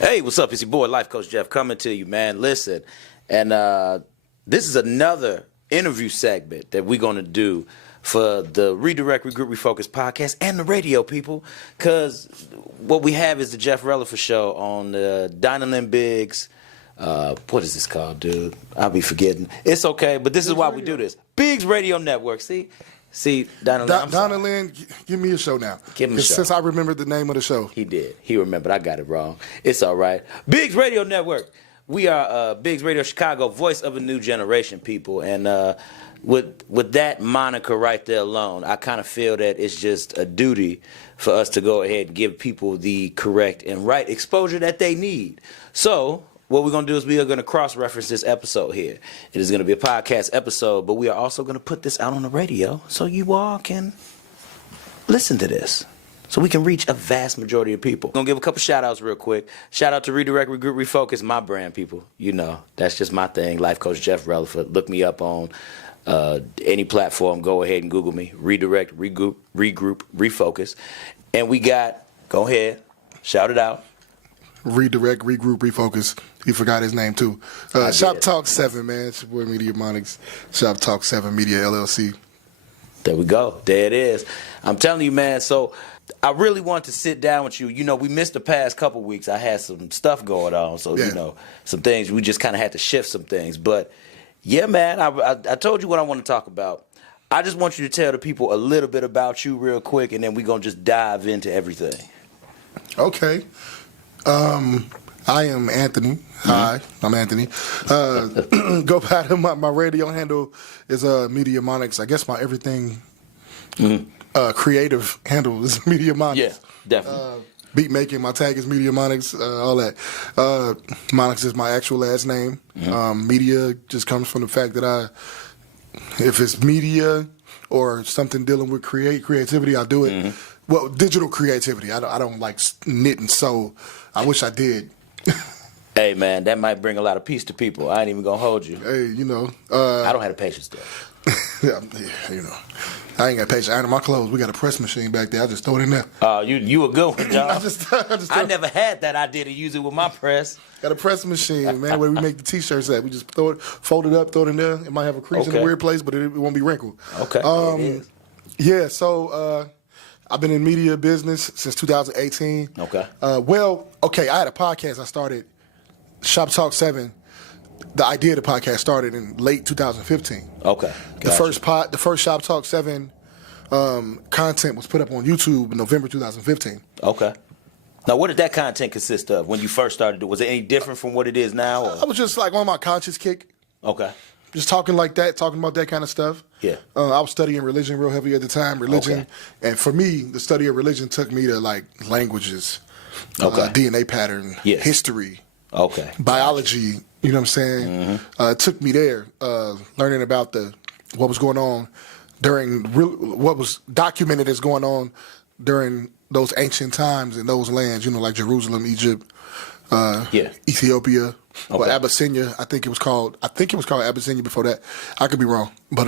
Hey, what's up? It's your boy, Life Coach Jeff, coming to you, man. Listen, and this is another interview segment that we're going to do for the Redirect, Regroup, Refocus podcast and the radio people, because what we have is the Jeff Relaford Show on the Dynalyn Biggs. What is this called, dude? I'll be forgetting. It's okay, but this is why we do this. Biggs Radio Network, see, Dynalyn. Dynalyn, give me a show now. Give him a show. Since I remembered the name of the show. He did. He remembered. I got it wrong. It's all right. Biggs Radio Network. We are Biggs Radio Chicago, voice of a new generation, people. And with that moniker right there alone, I kind of feel that it's just a duty for us to go ahead and give people the correct and right exposure that they need. So what we're going to do is we are going to cross-reference this episode here. It is going to be a podcast episode, but we are also going to put this out on the radio so you all can listen to this, so we can reach a vast majority of people. I'm going to give a couple shout-outs real quick. Shout out to Redirect, Regroup, Refocus, my brand, people. You know, that's just my thing. Life Coach Jeff Relaford. Look me up on any platform. Go ahead and Google me. Redirect, Regroup, Refocus. And we got, go ahead, shout it out. Redirect, Regroup, Refocus. He forgot his name, too. Shop Talk 7, man. It's your boy, Media Monix. Shop Talk 7 Media, LLC. There we go. There it is. I'm telling you, man, so I really want to sit down with you. You know, we missed the past couple weeks. I had some stuff going on, so, you know, some things. We just kind of had to shift some things. But, yeah, man, I told you what I want to talk about. I just want you to tell the people a little bit about you real quick, and then we're going to just dive into everything. Okay. I am Anthony. Hi, I'm Anthony. Go by to my radio handle is Media Monix. I guess my everything creative handle is Media Monix. Yeah, definitely. Beat making, my tag is Media Monix, all that. Monix is my actual last name. Media just comes from the fact that if it's media or something dealing with creativity, I do it. Well, digital creativity. I don't like knit and sew. I wish I did. Hey, man, that might bring a lot of peace to people. I ain't even going to hold you. Hey, you know. I don't have the patience, though. Yeah, you know. I ain't got patience. I iron my clothes. We got a press machine back there. I just throw it in there. You a good one, John. I never had that idea to use it with my press. Got a press machine, man, where we make the T-shirts at. We just throw it, fold it up, throw it in there. It might have a crease in a weird place, but it won't be wrinkled. Okay. Yeah, so I've been in media business since 2018. Okay. I had a podcast I started, Shop Talk 7. The idea of the podcast started in late 2015. Okay. The first Shop Talk 7 content was put up on YouTube in November 2015. Okay. Now, what did that content consist of when you first started? Was it any different from what it is now? Or? I was just like on my conscious kick. Okay. Just talking like that, talking about that kind of stuff. Yeah. I was studying religion real heavy at the time, religion. Okay. And for me, the study of religion took me to like languages, DNA pattern, history, biology, you know what I'm saying? It took me there, learning about what was going on what was documented as going on during those ancient times in those lands, you know, like Jerusalem, Egypt, Ethiopia, or Abyssinia. I think it was called Abyssinia before that. I could be wrong, but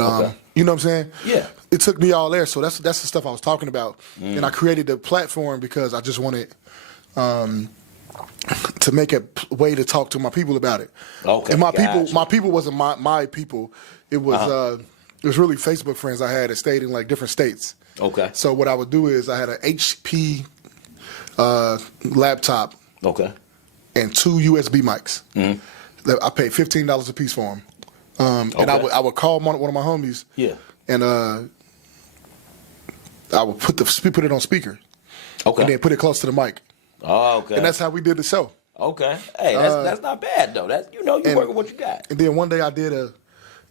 you know what I'm saying? Yeah. It took me all there, so that's the stuff I was talking about, and I created the platform because I just wanted to make a way to talk to my people about it. Okay. And my people wasn't my people. It was it was really Facebook friends I had that stayed in like different states. Okay. So what I would do is I had an HP laptop. Okay. And 2 USB mics. I paid $15 a piece for them. And I would call one of my homies. Yeah. And I would put it on speaker. Okay. And then put it close to the mic. Oh, okay. And that's how we did the show. Okay. Hey, that's not bad though. You work with what you got. And then one day I did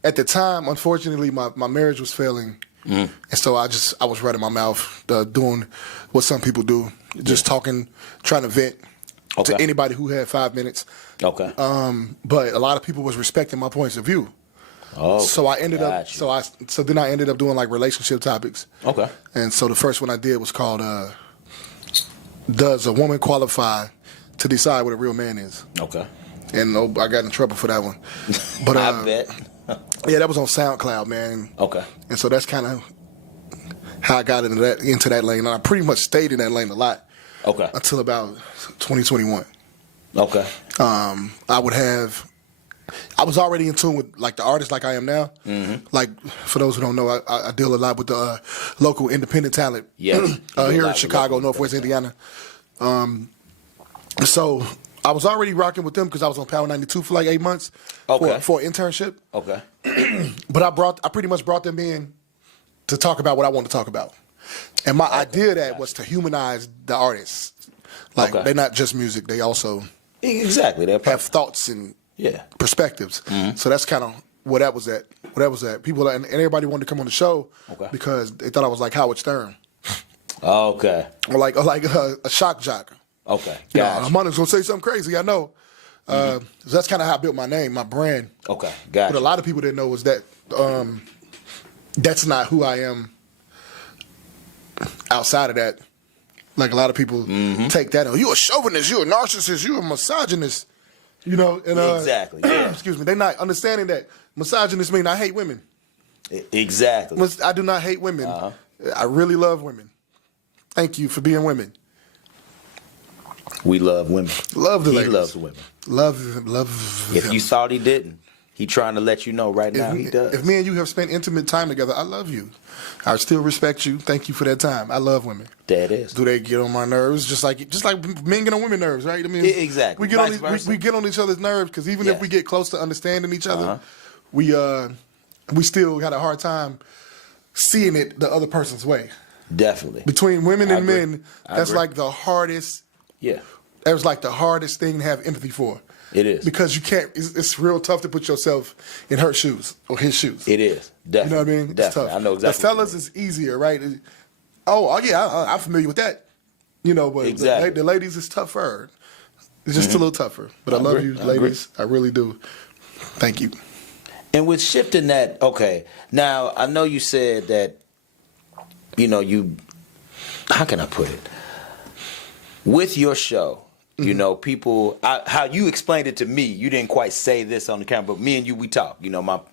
at the time, unfortunately, my marriage was failing. And so I was running my mouth, doing what some people do, just talking, trying to vent to anybody who had 5 minutes. Okay. But a lot of people was respecting my points of view. Oh. So I ended up. So then I ended up doing like relationship topics. Okay. And so the first one I did was called "Does a Woman Qualify to Decide What a Real Man Is?" Okay. And I got in trouble for that one. But I bet. Yeah, that was on SoundCloud, man. Okay. And so that's kind of how I got into that lane. And I pretty much stayed in that lane a lot. Okay. Until about 2021. Okay. I was already in tune with like the artists like I am now. Mm-hmm. Like for those who don't know, I deal a lot with the local independent talent yes. Here in Chicago, Northwest Indiana. So I was already rocking with them because I was on Power 92 for like 8 months for an internship. Okay. But I pretty much brought them in to talk about what I wanted to talk about. And my idea of that was to humanize the artists. Like they're not just music; they also they have thoughts and perspectives. Mm-hmm. So that's kind of where that was at. People and everybody wanted to come on the show because they thought I was like Howard Stern. Okay. Or like a shock jock. Okay. Gotcha. Monix gonna say something crazy. I know. So that's kind of how I built my name, my brand. Okay. Gotcha. What a lot of people didn't know was that that's not who I am. Outside of that, like a lot of people take that, you a chauvinist, you a narcissist, you a misogynist, and exactly. Yeah. Excuse me, they're not understanding that misogynist mean I hate women. Exactly. I do not hate women. Uh-huh. I really love women. Thank you for being women. We love women. Love the ladies. He loves women. Love. If you thought he didn't, he trying to let you know right now he does. If me and you have spent intimate time together, I love you. I still respect you. Thank you for that time. I love women. That is. Do they get on my nerves? Just like men get on women's nerves, right? I mean, exactly. We get on each other's nerves because even if we get close to understanding each other, we still got a hard time seeing it the other person's way. Definitely. Between women and men, that's like the hardest. Yeah. That's like the hardest thing to have empathy for. It is. Because you can't, it's real tough to put yourself in her shoes or his shoes. It is. Definitely. You know what I mean? Definitely. It's tough. I know exactly. The fellas is easier, right? I'm familiar with that. But the ladies is tougher. It's just a little tougher. But I love you, ladies. I really do. Thank you. And with shifting that, now I know you said that, how can I put it? With your show, people, how you explained it to me, you didn't quite say this on the camera, but me and you, we talk.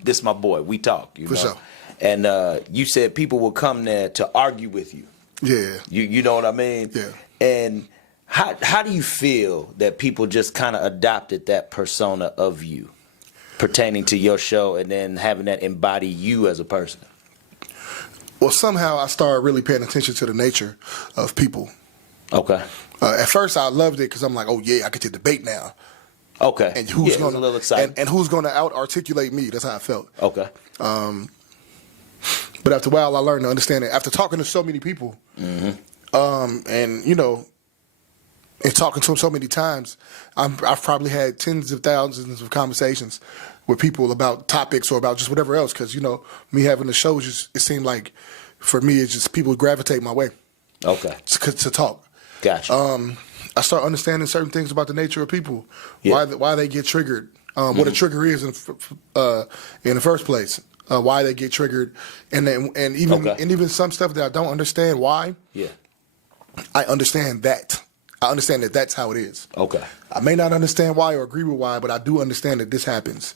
This is my boy. We talk. For sure. And you said people will come there to argue with you. Yeah. You know what I mean? Yeah. And how do you feel that people just kind of adopted that persona of you pertaining to your show and then having that embody you as a person? Well, somehow I started really paying attention to the nature of people. Okay. At first, I loved it because I'm like, oh yeah, I get to debate now. Okay. And who's a little exciting. And who's going to out articulate me? That's how I felt. Okay. But after a while, I learned to understand it. After talking to so many people, and talking to them so many times, I've probably had tens of thousands of conversations with people about topics or about just whatever else. Because me having the show, it seemed like for me, it's just people gravitate my way. Okay. To talk. Gotcha. I start understanding certain things about the nature of people, why they get triggered, what a trigger is in the first place, why they get triggered, and even some stuff that I don't understand why. Yeah. I understand that. I understand that that's how it is. Okay. I may not understand why or agree with why, but I do understand that this happens.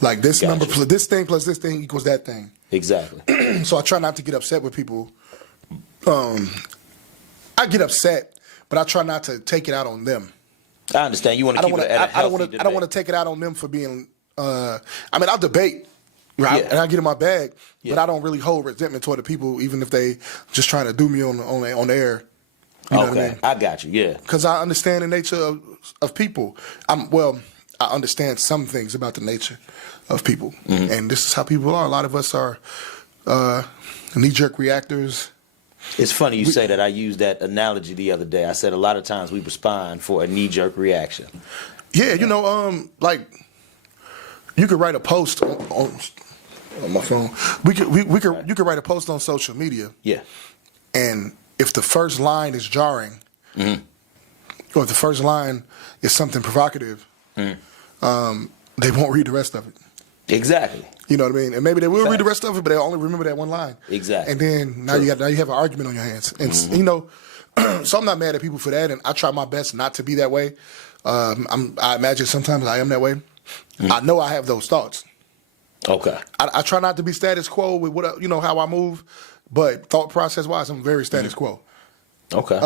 Like this number, this thing plus this thing equals that thing. Exactly. So I try not to get upset with people. I get upset, but I try not to take it out on them. I understand. You want to keep it at a healthy debate. I don't want to take it out on them for being. I'll debate, right? And I get in my bag, but I don't really hold resentment toward the people, even if they just trying to do me on the air. You know what I mean? I got you. Yeah. Because I understand the nature of people. I understand some things about the nature of people, and this is how people are. A lot of us are knee-jerk reactors. It's funny you say that. I used that analogy the other day. I said a lot of times we respond for a knee-jerk reaction. Yeah, like you could write a post on my phone. You could write a post on social media. Yeah. And if the first line is jarring, or if the first line is something provocative, they won't read the rest of it. Exactly. You know what I mean? And maybe they will read the rest of it, but they'll only remember that one line. Exactly. And then now you have an argument on your hands. And so I'm not mad at people for that, and I try my best not to be that way. I imagine sometimes I am that way. I know I have those thoughts. Okay. I try not to be status quo with what how I move, but thought process wise, I'm very status quo. Okay.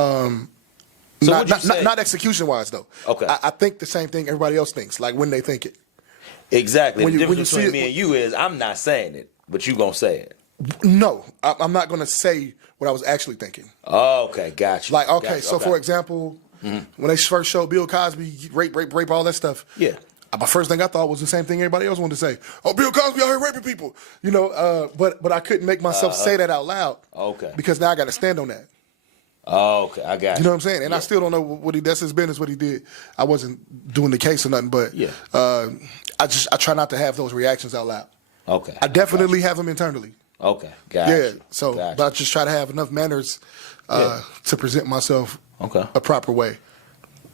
So not execution wise though. Okay. I think the same thing everybody else thinks, like when they think it. Exactly. The difference between me and you is I'm not saying it, but you gonna say it. No, I'm not gonna say what I was actually thinking. Oh, okay, gotcha. Like, okay, so for example, when they first showed Bill Cosby, rape, all that stuff. Yeah. My first thing I thought was the same thing everybody else wanted to say. Oh, Bill Cosby out here raping people. You know, but I couldn't make myself say that out loud. Okay. Because now I got to stand on that. Oh, okay, I got you. You know what I'm saying? And I still don't know what that's his business, what he did. I wasn't doing the case or nothing, but I try not to have those reactions out loud. Okay. I definitely have them internally. Okay, gotcha. Yeah, but I just try to have enough manners to present myself a proper way.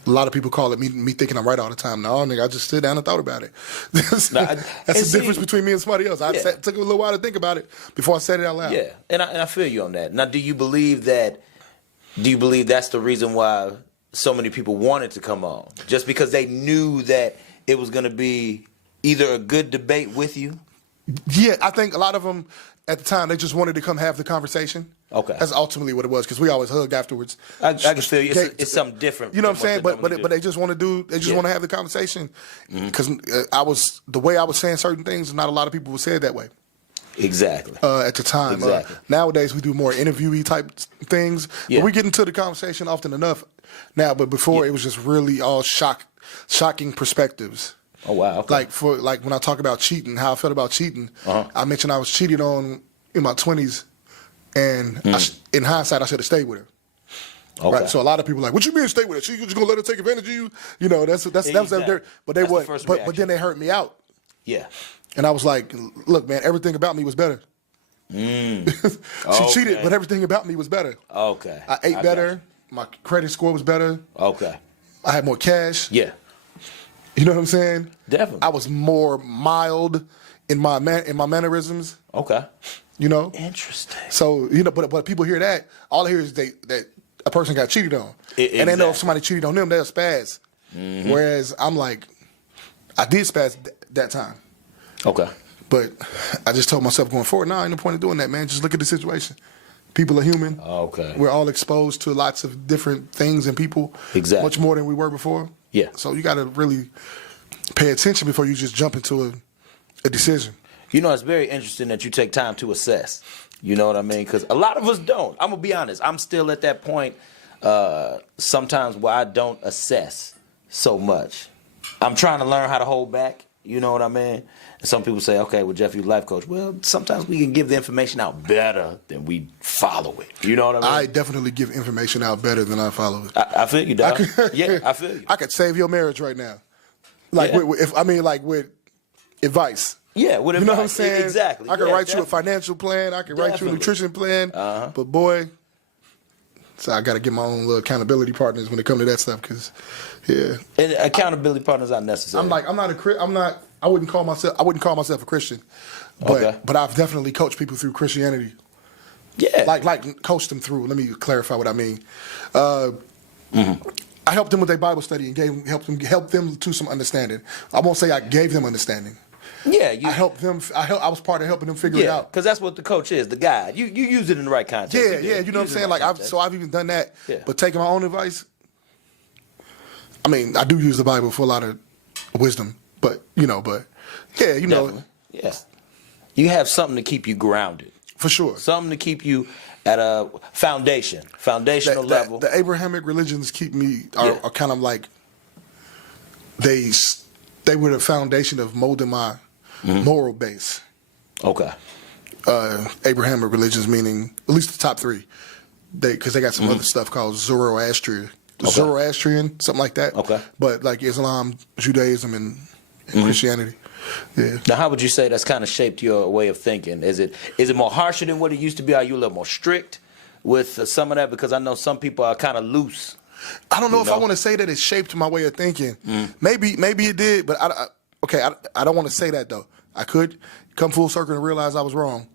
A lot of people call it me thinking I'm right all the time. No, nigga, I just sit down and thought about it. That's the difference between me and somebody else. I took a little while to think about it before I said it out loud. Yeah, and I feel you on that. Now, do you believe that's the reason why so many people wanted to come on? Just because they knew that it was going to be either a good debate with you? Yeah, I think a lot of them at the time, they just wanted to come have the conversation. Okay. That's ultimately what it was, because we always hugged afterwards. I can feel you. It's something different. You know what I'm saying? But they just want to want to have the conversation. Because the way I was saying certain things, not a lot of people would say it that way. Exactly. At the time. Exactly. Nowadays, we do more interviewee type things. Yeah. But we get into the conversation often enough now. But before, it was just really all shocking perspectives. Oh, wow. Okay. Like when I talk about cheating, how I felt about cheating, I mentioned I was cheated on in my 20s, and in hindsight, I should have stayed with her. Okay. Right? So a lot of people are like, what you mean stay with her? She just gonna let her take advantage of you? You know, that's their, but they would, but then they hurt me out. Yeah. And I was like, look, man, everything about me was better. She cheated, but everything about me was better. Okay. I ate better. My credit score was better. Okay. I had more cash. Yeah. You know what I'm saying? Definitely. I was more mild in my mannerisms. Okay. You know? Interesting. So, you know, but people hear that, all they hear is that a person got cheated on. And they know if somebody cheated on them, they'll spaz. Whereas I'm like, I did spaz that time. Okay. But I just told myself going forward, ain't no point in doing that, man. Just look at the situation. People are human. Okay. We're all exposed to lots of different things and people. Exactly. Much more than we were before. Yeah. So you got to really pay attention before you just jump into a decision. You know, it's very interesting that you take time to assess. You know what I mean? Because a lot of us don't. I'm going to be honest. I'm still at that point sometimes where I don't assess so much. I'm trying to learn how to hold back. You know what I mean? And some people say, okay, well, Jeff, you're a life coach. Well, sometimes we can give the information out better than we follow it. You know what I mean? I definitely give information out better than I follow it. I feel you, dog. Yeah, I feel you. I could save your marriage right now. Like, with advice. Yeah, with advice. You know what I'm saying? Exactly. I could write you a financial plan. I could write you a nutrition plan. But boy, so I got to get my own little accountability partners when it comes to that stuff. Because, and accountability partners are necessary. I wouldn't call myself a Christian, but I've definitely coached people through Christianity. Yeah, like coached them through. Let me clarify what I mean. I helped them with their Bible study and helped them to some understanding. I won't say I gave them understanding. Yeah, I helped them. I was part of helping them figure it out. Because that's what the coach is, the guide. You use it in the right context. Yeah. You know what I'm saying? Like I've even done that. Yeah. But taking my own advice. I mean, I do use the Bible for a lot of wisdom, but Definitely. Yeah. You have something to keep you grounded. For sure. Something to keep you at a foundational level. The Abrahamic religions keep me are kind of like they were the foundation of molding my moral base. Okay. Abrahamic religions, meaning at least the top three, because they got some other stuff called Zoroastrian, something like that. Okay. But like Islam, Judaism, and Christianity. Yeah. Now, how would you say that's kind of shaped your way of thinking? Is it more harsher than what it used to be? Are you a little more strict with some of that? Because I know some people are kind of loose. I don't know if I want to say that it shaped my way of thinking. Maybe it did, but I don't want to say that though. I could come full circle and realize I was wrong.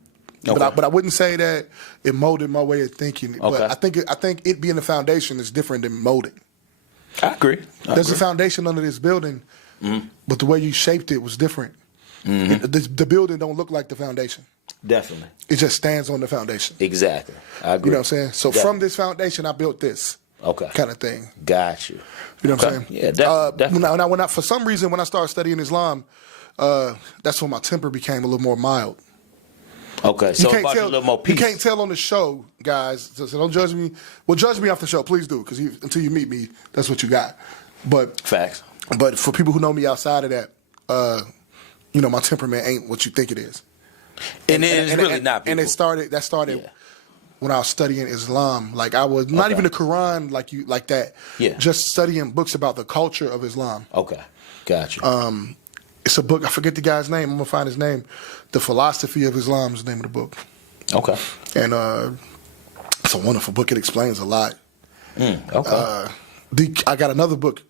Okay. But I wouldn't say that it molded my way of thinking. Okay. But I think it being the foundation is different than molding. I agree. There's a foundation under this building, but the way you shaped it was different. The building don't look like the foundation. Definitely. It just stands on the foundation. Exactly. I agree. You know what I'm saying? So from this foundation, I built this. Okay. Kind of thing. Got you. You know what I'm saying? Yeah, definitely. When I, for some reason, when I started studying Islam, that's when my temper became a little more mild. Okay, so a little more peace. You can't tell on the show, guys. So don't judge me. Well, judge me off the show, please do, because until you meet me, that's what you got. But facts. But for people who know me outside of that, my temperament ain't what you think it is. And it's really not. People. And that started when I was studying Islam. Like I was not even the Quran like that. Yeah. Just studying books about the culture of Islam. Okay, gotcha. It's a book. I forget the guy's name. I'm gonna find his name. The Philosophy of Islam is the name of the book. Okay. And it's a wonderful book. It explains a lot. Okay. I got another book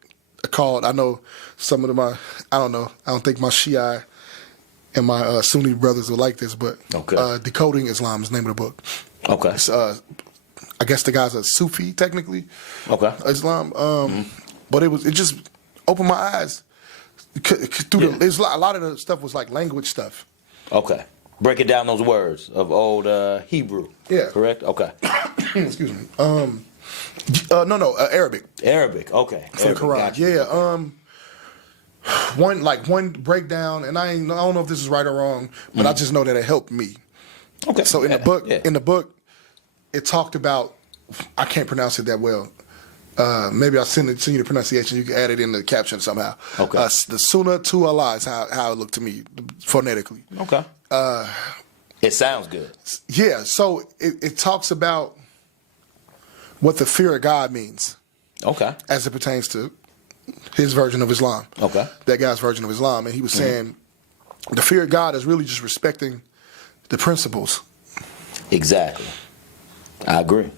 called. I know some of my. I don't know. I don't think my Shia and my Sunni brothers will like this, but Decoding Islam is the name of the book. Okay. It's, I guess the guy's a Sufi technically. Okay. Islam. But it just opened my eyes. A lot of the stuff was like language stuff. Okay. Breaking down those words of old Hebrew. Yeah. Correct? Okay. Excuse me. Arabic. Arabic, okay. For the Quran. Gotcha. Yeah. One breakdown, and I don't know if this is right or wrong, but I just know that it helped me. Okay. So in the book, it talked about, I can't pronounce it that well. Maybe I'll send you the pronunciation. You can add it in the caption somehow. Okay. The Sunnah to Allah is how it looked to me phonetically. Okay. It sounds good. Yeah. So it talks about what the fear of God means. Okay. As it pertains to his version of Islam. Okay. That guy's version of Islam. And he was saying the fear of God is really just respecting the principles. Exactly. I agree.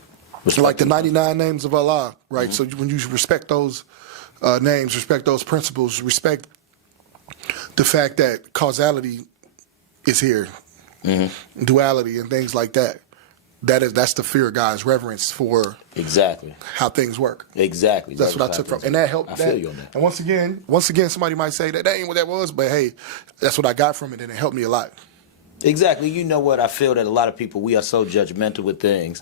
Like the 99 names of Allah, right? So when you respect those names, respect those principles, respect the fact that causality is here, duality and things like that. That's the fear of God's reverence for how things work. Exactly. That's what I took from, and that helped. I feel you on that. And once again, somebody might say that ain't what that was, but hey, that's what I got from it, and it helped me a lot. Exactly. You know what? I feel that a lot of people, we are so judgmental with things,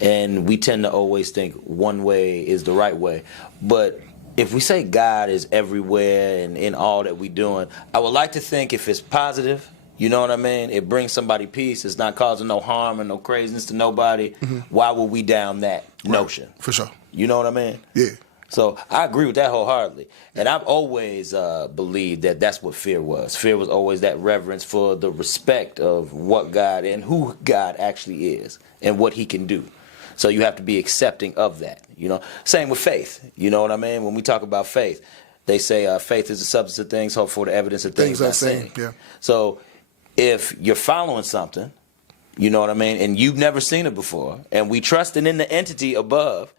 and we tend to always think one way is the right way. But if we say God is everywhere and in all that we're doing, I would like to think if it's positive, you know what I mean? It brings somebody peace. It's not causing no harm or no craziness to nobody. Why would we down that notion? For sure. You know what I mean? Yeah. So I agree with that wholeheartedly. And I've always believed that that's what fear was. Fear was always that reverence for the respect of what God and who God actually is and what he can do. So you have to be accepting of that. You know, same with faith. You know what I mean? When we talk about faith, they say faith is the substance of things, hope for the evidence of things not seen. Yeah. So if you're following something, you know what I mean, and you've never seen it before, and we trusting in the entity above,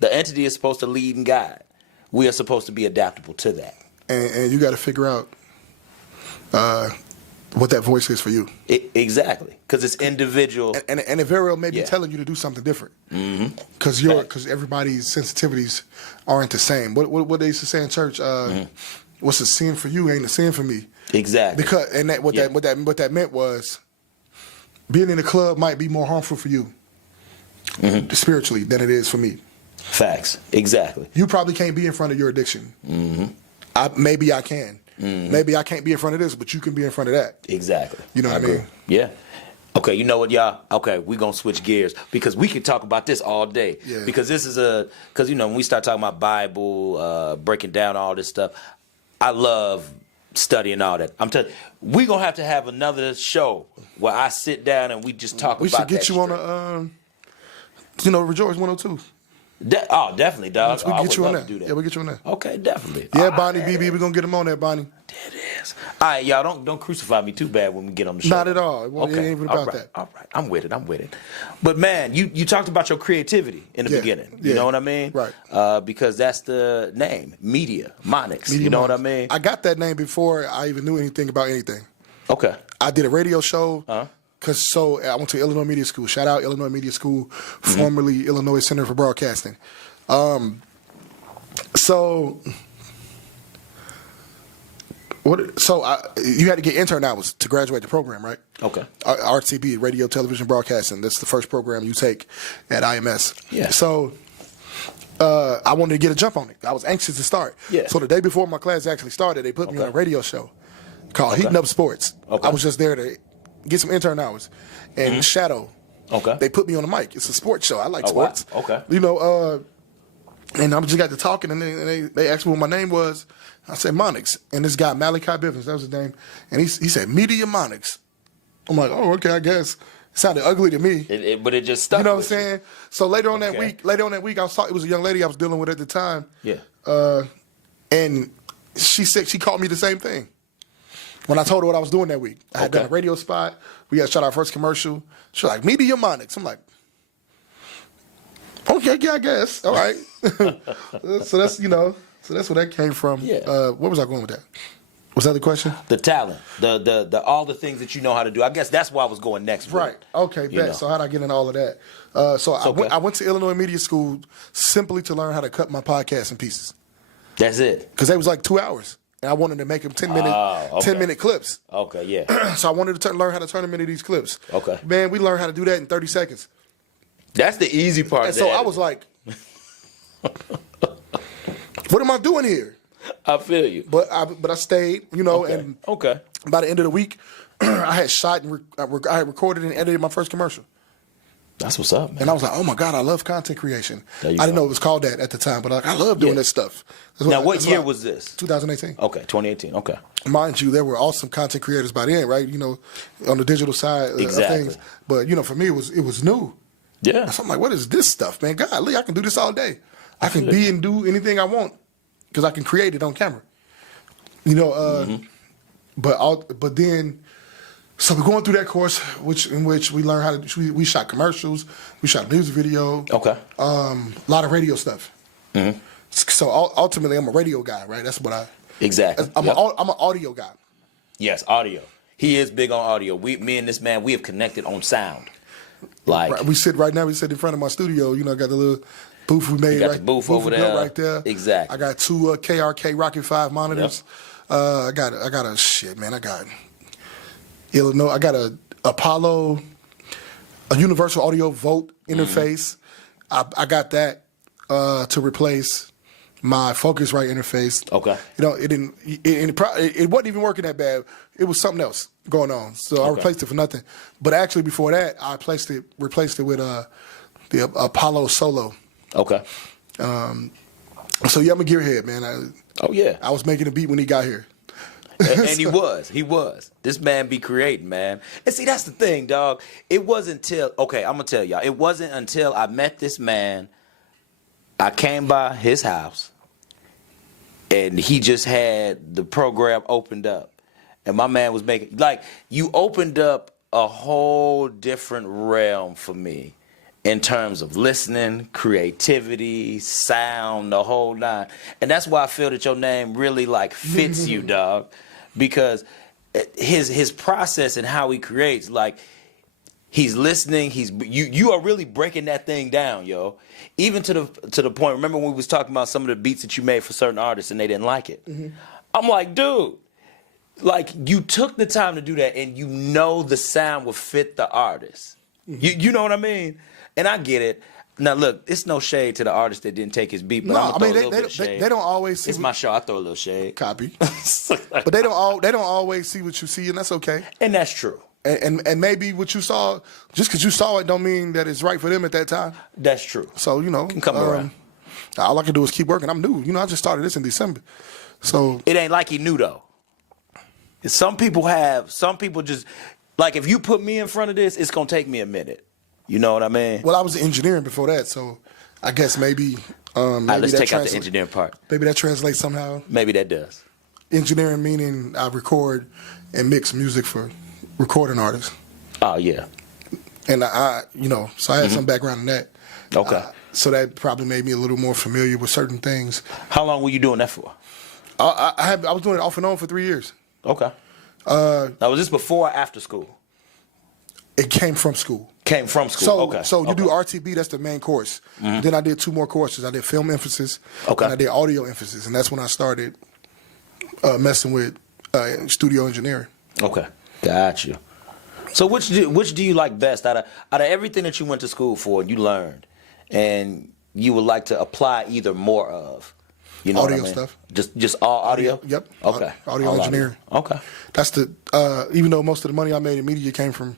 the entity is supposed to lead and guide. We are supposed to be adaptable to that. And you got to figure out what that voice is for you. Exactly, because it's individual. And it very well may be telling you to do something different. Because everybody's sensitivities aren't the same. What they used to say in church, what's a sin for you ain't a sin for me. Exactly. Because what that meant was being in the club might be more harmful for you spiritually than it is for me. Facts. Exactly. You probably can't be in front of your addiction. Maybe I can. Maybe I can't be in front of this, but you can be in front of that. Exactly. You know what I mean? Yeah. Okay, you know what, y'all? Okay, we're going to switch gears because we could talk about this all day. Yeah. Because this is because, you know, when we start talking about Bible, breaking down all this stuff, I love studying all that. I'm telling you, we're going to have another show where I sit down and we just talk about that. We should get you on Rejoice 102. Definitely, dog. We'll get you on that. Yeah, we'll get you on that. Okay, definitely. Yeah, Bonnie, BB, we're going to get him on there, Bonnie. There it is. All right, y'all, don't crucify me too bad when we get on the show. Not at all. It ain't even about that. All right, I'm with it. But, man, you talked about your creativity in the beginning. You know what I mean? Right. Because that's the name, Media Monix. You know what I mean? I got that name before I even knew anything about anything. Okay. I did a radio show. I went to Illinois Media School. Shout out Illinois Media School, formerly Illinois Center for Broadcasting. You had to get intern hours to graduate the program, right? Okay. RTB, Radio, Television, Broadcasting. That's the first program you take at IMS. Yeah. So I wanted to get a jump on it. I was anxious to start. Yeah. So the day before my class actually started, they put me on a radio show called Heating Up Sports. I was just there to get some intern hours. And Shadow, they put me on the mic. It's a sports show. I like sports. Wow. Okay. You know, and I just got to talking, and they asked me what my name was. I said Monix. And this guy, Malachi Bivens, that was his name. And he said, Media Monix. I'm like, oh, okay, I guess. It sounded ugly to me. But it just stuck. You know what I'm saying? So later on that week, I was talking, it was a young lady I was dealing with at the time. Yeah. And she said, she called me the same thing. When I told her what I was doing that week. I had done a radio spot. We had shot our first commercial. She was like, Media Monix. I'm like, okay, yeah, I guess. All right. So that's, so that's where that came from. Yeah. Where was I going with that? Was that the question? The talent, the all the things that you know how to do. I guess that's where I was going next. Right. Okay, bet. So how did I get into all of that? I went to Illinois Media School simply to learn how to cut my podcast in pieces. That's it. Because they was like 2 hours. And I wanted to make them 10-minute clips. Okay, yeah. So I wanted to learn how to turn them into these clips. Okay. Man, we learned how to do that in 30 seconds. That's the easy part. And so I was like, what am I doing here? I feel you. But I stayed, and by the end of the week, I had shot and I had recorded and edited my first commercial. That's what's up, man. And I was like, oh my God, I love content creation. I didn't know it was called that at the time, but I love doing this stuff. Now, what year was this? 2018. Okay, 2018. Okay. Mind you, there were awesome content creators by then, right? On the digital side of things. But, for me, it was new. Yeah. So I'm like, what is this stuff, man? Golly, I can do this all day. I can be and do anything I want because I can create it on camera. But then, so we're going through that course, in which we learned how to. We shot commercials, we shot a music video. Okay. A lot of radio stuff. Mm-hmm. So ultimately, I'm a radio guy, right? That's what I. Exactly. I'm an audio guy. Yes, audio. He is big on audio. Me and this man, we have connected on sound. Like we sit in front of my studio. I got the little booth we made. You got the booth over there, right there. Exactly. I got 2 KRK Rocket 5 monitors. Yep. I got Illinois. I got a Apollo, a Universal Audio Volt interface. I got that to replace my Focusrite interface. Okay. It wasn't even working that bad. It was something else going on. So I replaced it for nothing. But actually before that, I replaced it with the Apollo Solo. Okay. So I'm a gearhead, man. I was making a beat when he got here. And he was. This man be creating, man. And see, that's the thing, dog. It wasn't until, I'm going to tell y'all. It wasn't until I met this man, I came by his house, and he just had the program opened up. And my man was making, you opened up a whole different realm for me in terms of listening, creativity, sound, the whole nine. And that's why I feel that your name really, fits you, dog. Because his process and how he creates, he's listening, you are really breaking that thing down, yo. Even to the point, remember when we was talking about some of the beats that you made for certain artists and they didn't like it? Mm-hmm. I'm like, dude, you took the time to do that, and the sound will fit the artist. Mm-hmm. You know what I mean? And I get it. Now look, it's no shade to the artist that didn't take his beat, but I'm gonna throw a little bit of shade. They don't always see. It's my show. I throw a little shade. Copy. But they don't always see what you see, and that's okay. And that's true. And maybe what you saw, just because you saw it, don't mean that it's right for them at that time. That's true. So can come around. All I can do is keep working. I'm new. I just started this in December, so it ain't like he knew though. Some people just if you put me in front of this, it's gonna take me a minute. You know what I mean? Well, I was engineering before that, so I guess maybe let's take out the engineering part. Maybe that translates somehow. Maybe that does. Engineering meaning I record and mix music for recording artists. Oh yeah. And so I had some background in that. Okay. So that probably made me a little more familiar with certain things. How long were you doing that for? I was doing it off and on for 3 years. Okay. Now was this before or after school? It came from school. So you do RTB, that's the main course. Mm-hmm. Then I did 2 more courses. I did film emphasis, and I did audio emphasis, and that's when I started messing with studio engineering. Okay, got you. So which do you like best out of everything that you went to school for and you learned, and you would like to apply either more of? You know audio what I mean? stuff. Just all audio? Yep. Okay. Audio engineering. Audio. Okay. That's the even though most of the money I made in media came from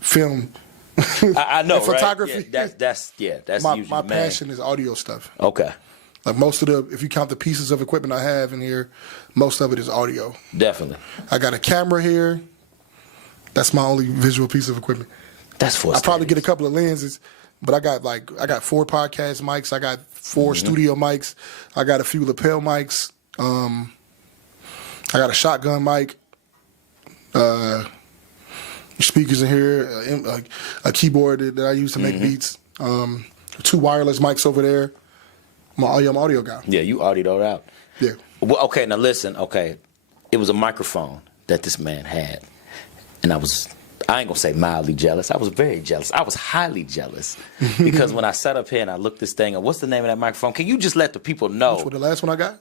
film. I know, right? Photography. Yeah, that's my passion is audio stuff. Okay. Like most of the, if you count the pieces of equipment I have in here, most of it is audio. Definitely. I got a camera here. That's my only visual piece of equipment. That's for. I probably get a couple of lenses, but I got 4 podcast mics. I got 4 studio mics. I got a few lapel mics. I got a shotgun mic. Speakers in here. A keyboard that I use to make beats. 2 wireless mics over there. I'm an audio guy. Yeah, you audioed all out. Yeah. Well, okay, now listen. Okay, it was a microphone that this man had, and I ain't gonna say mildly jealous. I was very jealous. I was highly jealous because when I sat up here and I looked this thing up, what's the name of that microphone? Can you just let the people know? Which one, the last one I got?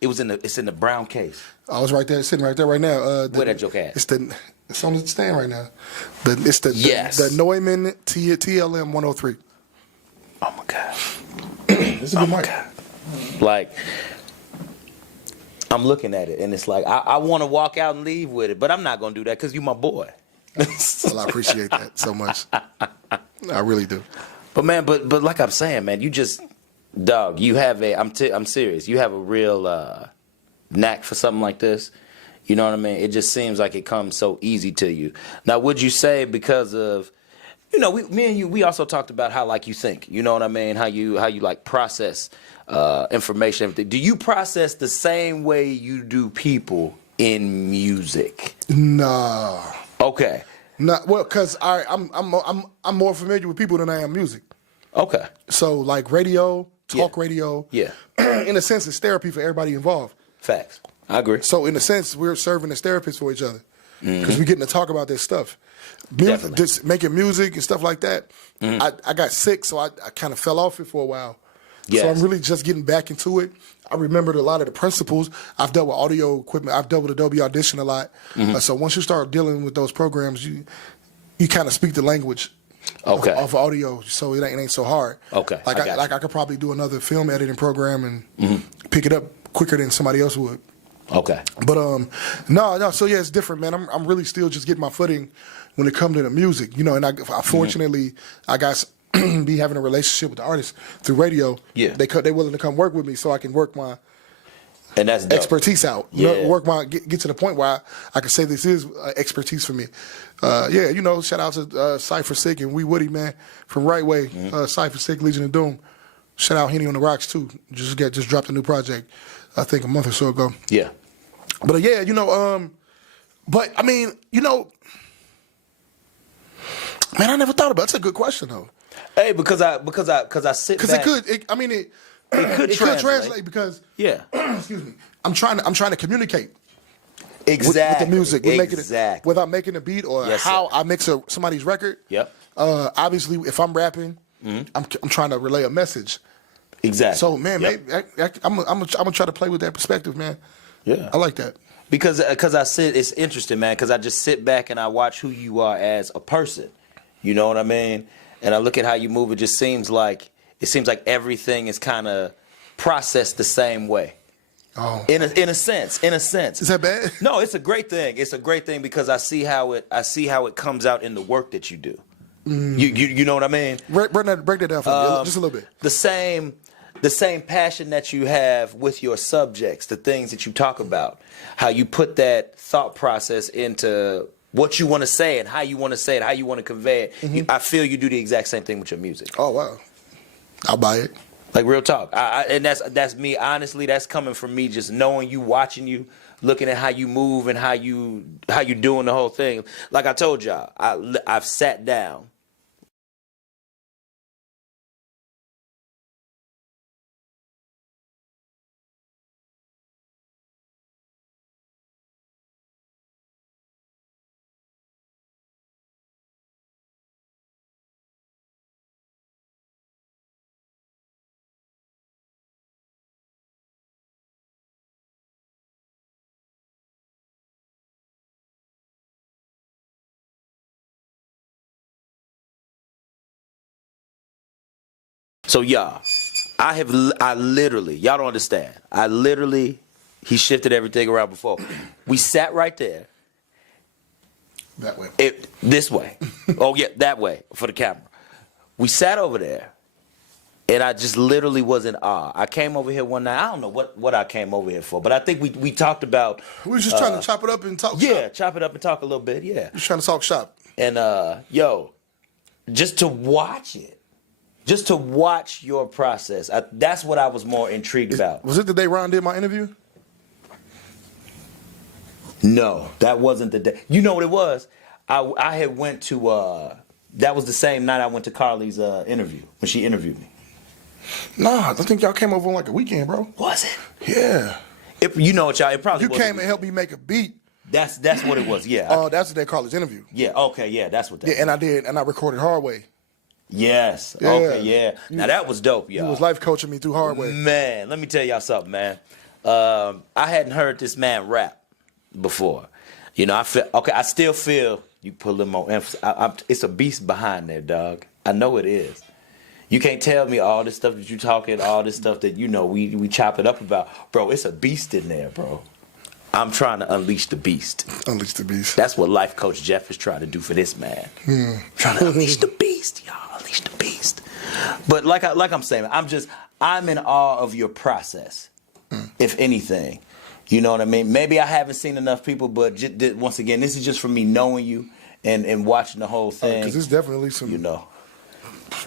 It's in the brown case. I was right there, sitting right there right now. Where that joke at? It's on the stand right now. The Neumann TLM 103. Oh my God. This is a good mic. Like, I'm looking at it and it's like I want to walk out and leave with it, but I'm not gonna do that because you my boy. Well, I appreciate that so much. I really do. But man, but like I'm saying, man, you just dog. You have I'm serious. You have a real knack for something like this. You know what I mean? It just seems like it comes so easy to you. Now, would you say because of, you know, me and you, we also talked about how like you think. You know what I mean? How you like process information. Everything. Do you process the same way you do people in music? Nah. Okay. Not well, cause I'm more familiar with people than I am music. Okay. So like radio, talk radio. Yeah. In a sense, it's therapy for everybody involved. Facts. I agree. So in a sense, we're serving as therapists for each other because we're getting to talk about this stuff. Just making music and stuff like that. I got sick, so I kind of fell off it for a while. Yes. So I'm really just getting back into it. I remembered a lot of the principles. I've dealt with audio equipment. I've dealt with Adobe Audition a lot. So once you start dealing with those programs, you kind of speak the language of audio, so it ain't so hard. Okay. I could probably do another film editing program and pick it up quicker than somebody else would. Okay. But no. So yeah, it's different, man. I'm really still just getting my footing when it comes to the music, you know. And I fortunately I got be having a relationship with the artists through radio. Yeah. They willing to come work with me so I can work my and that's dope. Expertise out. Yeah. Work my get to the point where I can say this is expertise for me. Yeah, you know, shout out to Cypher Sick and Wee Woody, man, from Right Way. Cypher Sick, Legion of Doom. Shout out Henny on the Rocks too. Just dropped a new project, I think a month or so ago. Yeah. But yeah, you know, but I mean, you know, man, I never thought about it. That's a good question though. Hey, because I sit back. Because it could translate because excuse me. I'm trying to communicate. Exactly. With the music. Without making a beat or how I mix somebody's record. Yep. Obviously, if I'm rapping, I'm trying to relay a message. Exactly. So, man, maybe I'm gonna try to play with that perspective, man. Yeah. I like that. Because it's interesting, man, because I just sit back and I watch who you are as a person. You know what I mean? And I look at how you move. It just seems like everything is kind of processed the same way. Oh. In a sense. Is that bad? No, it's a great thing. It's a great thing because I see how it comes out in the work that you do. You know what I mean? Break that down for me just a little bit. The same passion that you have with your subjects, the things that you talk about, how you put that thought process into what you want to say and how you want to say it, how you want to convey it. I feel you do the exact same thing with your music. Oh wow, I'll buy it. Like real talk, and that's me. Honestly, that's coming from me, just knowing you, watching you, looking at how you move and how you doing the whole thing. Like I told y'all, I've sat down So y'all, I literally, y'all don't understand. He shifted everything around before. We sat right there. That way. This way. Oh yeah, that way for the camera. We sat over there, and I just literally was in awe. I came over here one night. I don't know what I came over here for, but I think we talked about. We were just trying to chop it up and talk. Yeah, shop. Chop it up and talk a little bit. Yeah, just trying to talk shop. And yo, just to watch it. Just to watch your process. That's what I was more intrigued about. Was it the day Ron did my interview? No, that wasn't the day. You know what it was? I had went to, that was the same night I went to Carly's interview, when she interviewed me. Nah, I think y'all came over on like a weekend, bro. Was it? Yeah. You know what, y'all, it probably was. You came and helped me make a beat. That's what it was, yeah. Oh, that's the day Carly's interview. Yeah, okay, yeah, that's what that was. Yeah, and I recorded Hard Way. Yes. Yeah. Okay. Yeah. Now that was dope, y'all. He was life coaching me through Hard Way. Man, let me tell y'all something, man. I hadn't heard this man rap before. You know, I still feel you put him on emphasis. It's a beast behind there, dog. I know it is. You can't tell me all this stuff that you talking, all this stuff that we chop it up about, bro. It's a beast in there, bro. I'm trying to unleash the beast. Unleash the beast. That's what life coach Jeff is trying to do for this man. Trying to unleash the beast, y'all. Unleash the beast. But like I'm saying, I'm in awe of your process, if anything. You know what I mean? Maybe I haven't seen enough people, but once again, this is just from me knowing you and watching the whole thing. Because there's definitely some,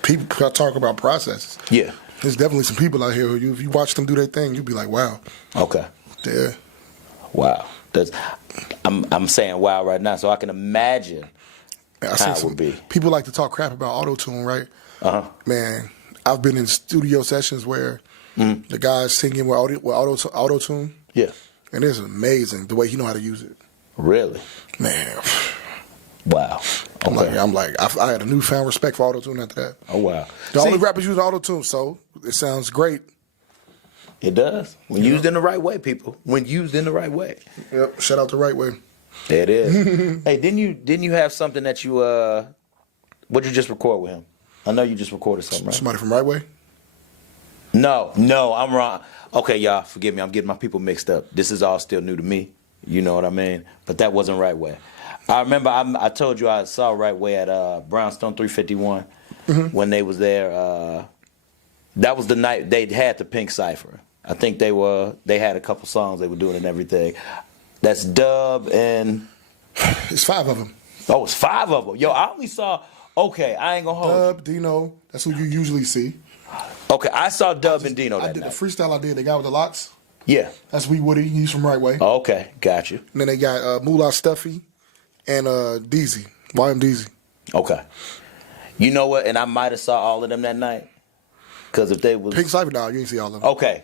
people talk about processes. Yeah. There's definitely some people out here who, if you watch them do their thing, you'll be like, wow. Okay. Yeah. Wow. I'm saying wow right now, so I can imagine how it would be. People like to talk crap about auto-tune, right? Uh-huh. Man, I've been in studio sessions where the guy's singing with auto-tune. Yeah. And it's amazing the way he know how to use it. Really? Man. Wow. Okay. I had a newfound respect for auto-tune after that. Oh, wow. The only rappers use auto-tune, so it sounds great. It does. When used in the right way, people. When used in the right way. Yep. Shout out the right way. There it is. Hey, didn't you have something that you what'd you just record with him? I know you just recorded something, right? Somebody from Right Way? No, I'm wrong. Okay, y'all, forgive me. I'm getting my people mixed up. This is all still new to me. You know what I mean? But that wasn't Right Way. I remember I told you I saw Right Way at Brownstone 351 when they was there. That was the night they had the Pink Cypher. I think they had a couple songs they were doing and everything. That's Dub and... It's 5 of them. Oh, it's 5 of them. Yo, I only saw... Okay, I ain't gonna hold Dub, Dino. That's who you usually see. Okay, I saw Dub and Dino that I did night. the freestyle I did, the guy with the locks. Yeah. That's Wee Woody. He's from Right Way. Oh, okay, got you. And then they got Moolah Stuffy and Deezy, YM Deezy. Okay. You know what? And I might have saw all of them that night. Because if they was... Pink Cypher, nah, you ain't see all of them. Okay.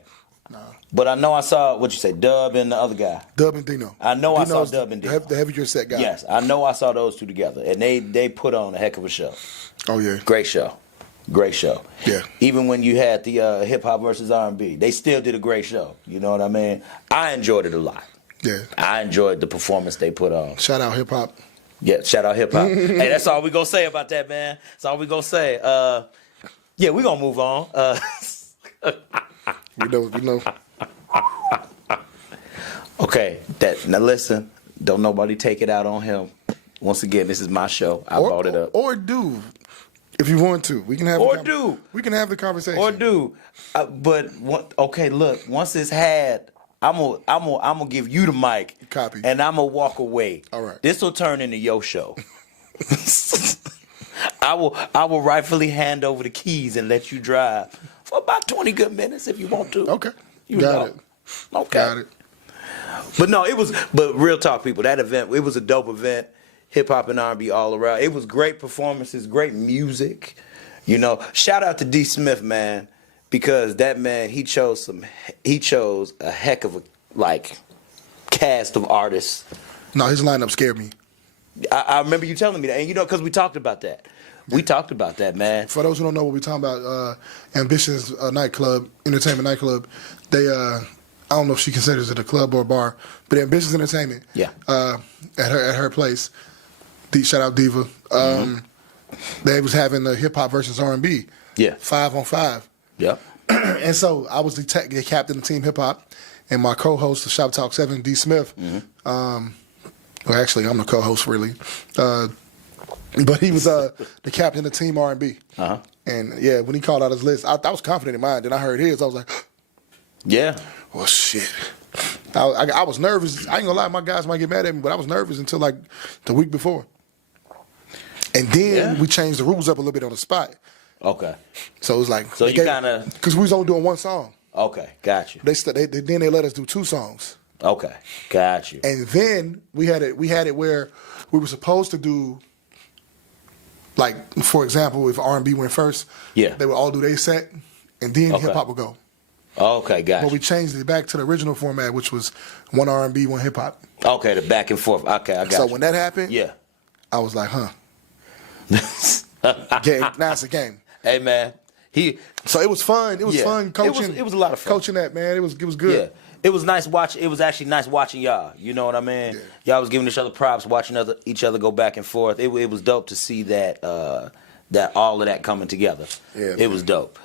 Nah. But I know I saw, what you say, Dub and the other guy. Dub and Dino. I know I saw Dub and Dino. The heavier set guy. Yes, I know I saw those two together. And they put on a heck of a show. Oh, yeah. Great show. Great show. Yeah. Even when you had the hip-hop versus R&B, they still did a great show. You know what I mean? I enjoyed it a lot. Yeah. I enjoyed the performance they put on. Shout out hip-hop. Yeah, shout out hip-hop. Hey, that's all we gonna say about that, man. That's all we gonna say. Yeah, we gonna move on. You know. Okay, now listen. Don't nobody take it out on him. Once again, this is my show. I brought it up. Or do, if you want to. We can have. We can have the conversation. Or do. Okay, look. Once it's had, I'm gonna give you the mic. Copy. And I'm gonna walk away. All right. This will turn into your show. I will rightfully hand over the keys and let you drive for about 20 good minutes if you want to. Okay. Got it. Okay. Got it. But no, but real talk, people, that event, it was a dope event. Hip hop and R&B all around. It was great performances, great music. You know, shout out to D Smith, man, because that man, he chose a heck of a cast of artists. No, his lineup scared me. I remember you telling me that, and because we talked about that. We talked about that, man. For those who don't know what we're talking about, Ambition's entertainment nightclub, they, I don't know if she considers it a club or a bar, but Ambition's Entertainment, yeah, at her place, shout out Diva, they was having the hip hop versus R&B. Yeah. 5-on-5. Yep. And so I was the captain of Team Hip Hop, and my co-host of Shop Talk 7, D. Smith. Well, actually, I'm the co-host, really. But he was the captain of Team R&B. Uh-huh. And, yeah, when he called out his list, I was confident in mine. Then I heard his. I was like, yeah. Well, shit. I was nervous. I ain't gonna lie, my guys might get mad at me, but I was nervous until like the week before. And then we changed the rules up a little bit on the spot. Okay. So it was like, so you kind of, because we was only doing one song. Okay, got you. Then they let us do 2 songs. Okay, got you. And then we had it where we were supposed to do, like, for example, if R&B went first, they would all do their set, and then hip hop would go. Okay, got you. But we changed it back to the original format, which was 1 R&B, 1 hip hop. Okay, the back and forth. Okay, I got you. So when that happened, I was like, now it's a game. Hey, man. So it was fun. It was fun coaching. It was a lot of fun. Coaching that, man. It was good. Yeah. It was nice watching. It was actually nice watching y'all. You know what I mean? Yeah. Y'all was giving each other props, watching each other go back and forth. It was dope to see that all of that coming together. Yeah, it was dope.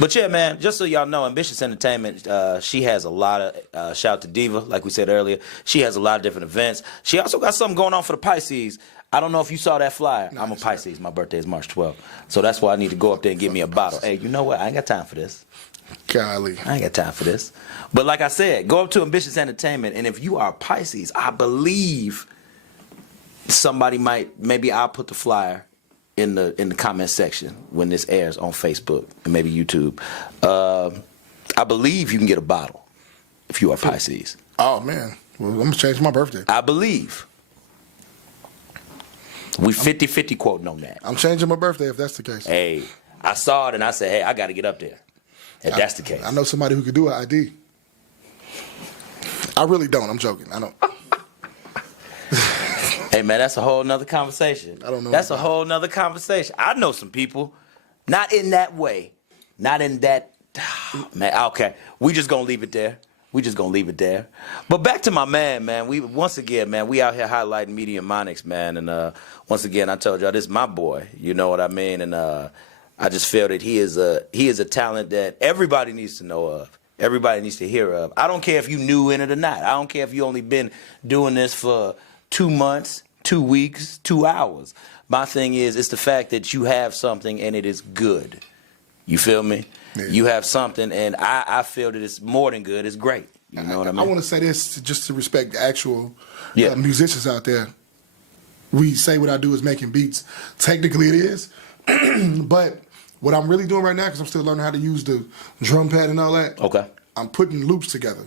But yeah, man, just so y'all know, Ambitious Entertainment, she has a lot of, shout out to Diva, like we said earlier, she has a lot of different events. She also got something going on for the Pisces. I don't know if you saw that flyer. I'm a Pisces. My birthday is March 12th. So that's why I need to go up there and get me a bottle. Hey, you know what? I ain't got time for this. Golly. I ain't got time for this. But like I said, go up to Ambitious Entertainment, and if you are Pisces, I believe somebody maybe I'll put the flyer in the comment section when this airs on Facebook and maybe YouTube. I believe you can get a bottle if you are Pisces. Oh, man. Well, I'm going to change my birthday. I believe. We 50-50 quoting on that. I'm changing my birthday if that's the case. Hey, I saw it and I said, hey, I got to get up there. If that's the case. I know somebody who could do an ID. I really don't. I'm joking. I don't. Hey, man, that's a whole nother conversation. I don't know. That's a whole nother conversation. I know some people, not in that way, not in that. Man, okay. We just going to leave it there. But back to my man. We once again, man, we out here highlighting Media Monix, man. And once again, I told y'all, this is my boy. You know what I mean? And I just feel that he is a talent that everybody needs to know of. Everybody needs to hear of. I don't care if you new in it or not. I don't care if you only been doing this for 2 months, 2 weeks, 2 hours. My thing is, it's the fact that you have something and it is good. You feel me? Yeah. You have something, and I feel that it's more than good. It's great. You know what I mean? I want to say this just to respect the actual musicians out there. We say what I do is making beats. Technically, it is. But what I'm really doing right now, because I'm still learning how to use the drum pad and all that, I'm putting loops together.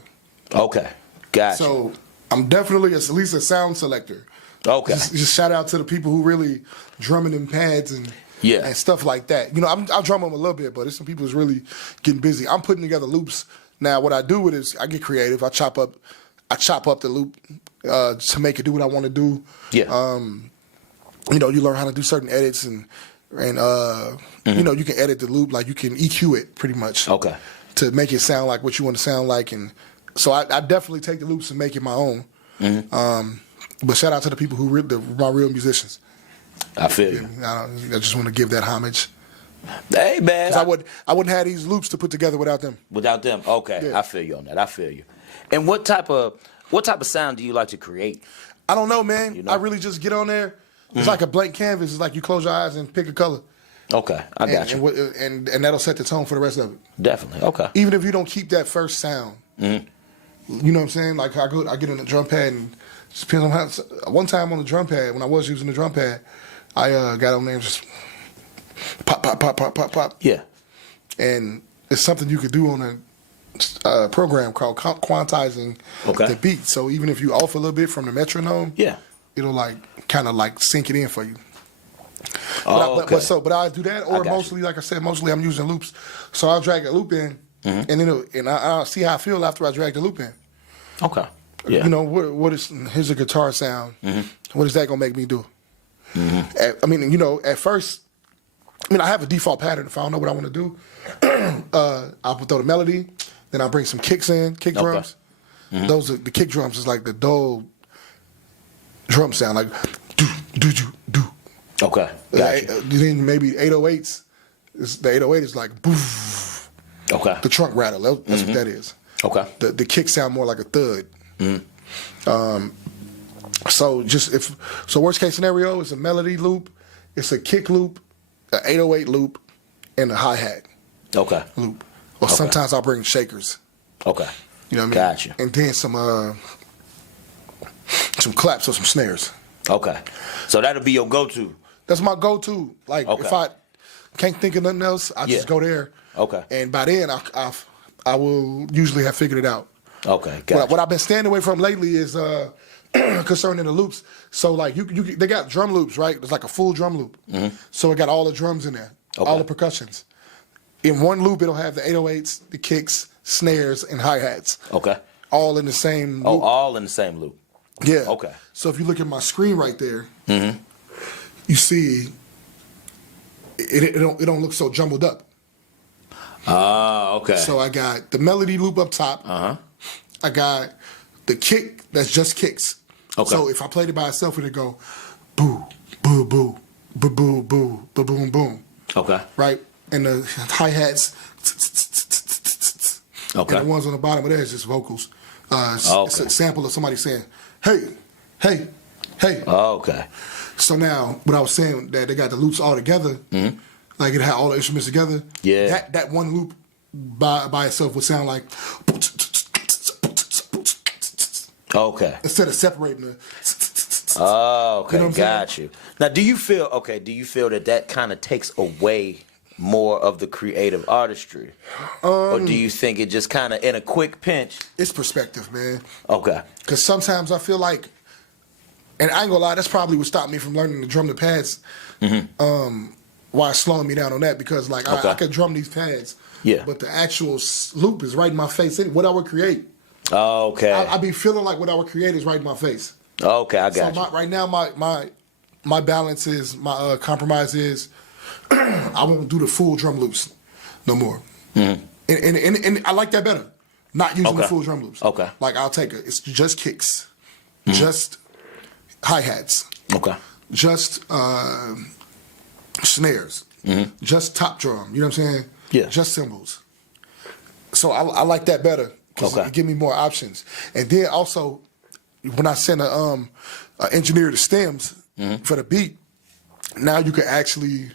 Okay. Gotcha. So I'm definitely at least a sound selector. Okay. Just shout out to the people who really drumming in pads and stuff like that. You know, I drum them a little bit, but there's some people who's really getting busy. I'm putting together loops. Now, what I do with it is I get creative. I chop up the loop to make it do what I want to do. Yeah. You know, you learn how to do certain edits and you know, you can edit the loop, like you can EQ it pretty much. Okay. To make it sound like what you want to sound like, and so I definitely take the loops and make it my own. But shout out to the people who my real musicians. I feel you. I just want to give that homage. Hey, man. I wouldn't have these loops to put together without them. Without them, okay. Yeah. I feel you on that. I feel you. And what type of sound do you like to create? I don't know, man. You know? I really just get on there. It's like a blank canvas. It's like you close your eyes and pick a color. Okay, I got you. And that'll set the tone for the rest of it. Definitely, okay. Even if you don't keep that first sound. You know what I'm saying? Like I get on the drum pad and just depends on how. One time on the drum pad, when I was using the drum pad, I got on there and just pop, pop, pop, pop, pop, pop. Yeah. And it's something you could do on a program called quantizing the beat. So even if you off a little bit from the metronome, it'll kind of sync it in for you. But I do that, or mostly, like I said, mostly I'm using loops. So I'll drag a loop in, and I'll see how I feel after I drag the loop in. Okay. Yeah. You know, here's a guitar sound. What is that gonna make me do? I mean, you know, at first, I have a default pattern. If I don't know what I want to do, I'll throw the melody, then I'll bring some kicks in, kick drums. Those are the kick drums. Is like the dull drum sound, like do. Okay. Gotcha. Then maybe 808s. the 808 is like boof. Okay. The trunk rattle. That's what that is. Okay. The kick sound more like a thud. So worst case scenario is a melody loop, it's a kick loop, an 808 loop, and a hi-hat. Okay. Loop. Or sometimes I'll bring shakers. Okay. You know what I mean? Gotcha. And then some claps or some snares. Okay. So that'll be your go-to. That's my go-to. Like if I can't think of nothing else, I just go there. Okay. And by then I will usually have figured it out. Okay. Gotcha. What I've been staying away from lately is concerning the loops. So like they got drum loops, right? It's like a full drum loop. So it got all the drums in there, all the percussions. In one loop, it'll have the 808s, the kicks, snares, and hi-hats. Okay. All in the same loop. Oh, all in the same loop. Yeah. Okay. So if you look at my screen right there, you see it don't look so jumbled up. Okay. So I got the melody loop up top. I got the kick that's just kicks. Okay. So if I played it by itself, it'd go boo, boo, boo, boo, boo, boo, boo, boom, boom. Okay. Right? And the hi-hats. Okay. And the ones on the bottom of there is just vocals. It's a sample of somebody saying, hey, hey, hey. Okay. So now, what I was saying, that they got the loops all together, like it had all the instruments together. Yeah. That one loop by itself would sound like. Okay. Instead of separating the. Oh, okay. You know got you. Now, do you feel that kind of takes away more of the creative artistry? Or do you think it just kind of in a quick pinch? It's perspective, man. Okay. Because sometimes I feel like, and I ain't gonna lie, that's probably what stopped me from learning to drum the pads. Why it's slowing me down on that, because like I can drum these pads, but the actual loop is right in my face. What I would create. Okay. I be feeling like what I would create is right in my face. Okay, I got you. Right now, my balance is, my compromise is, I won't do the full drum loops no more. And I like that better. Not using the full drum loops. Okay. Like I'll take it. It's just kicks, just hi-hats. Okay. Just snares. Just top drum. You know what I'm saying? Yeah. Just cymbals. So I like that better because it give me more options. And then also, when I send a engineer the stems for the beat, now you can actually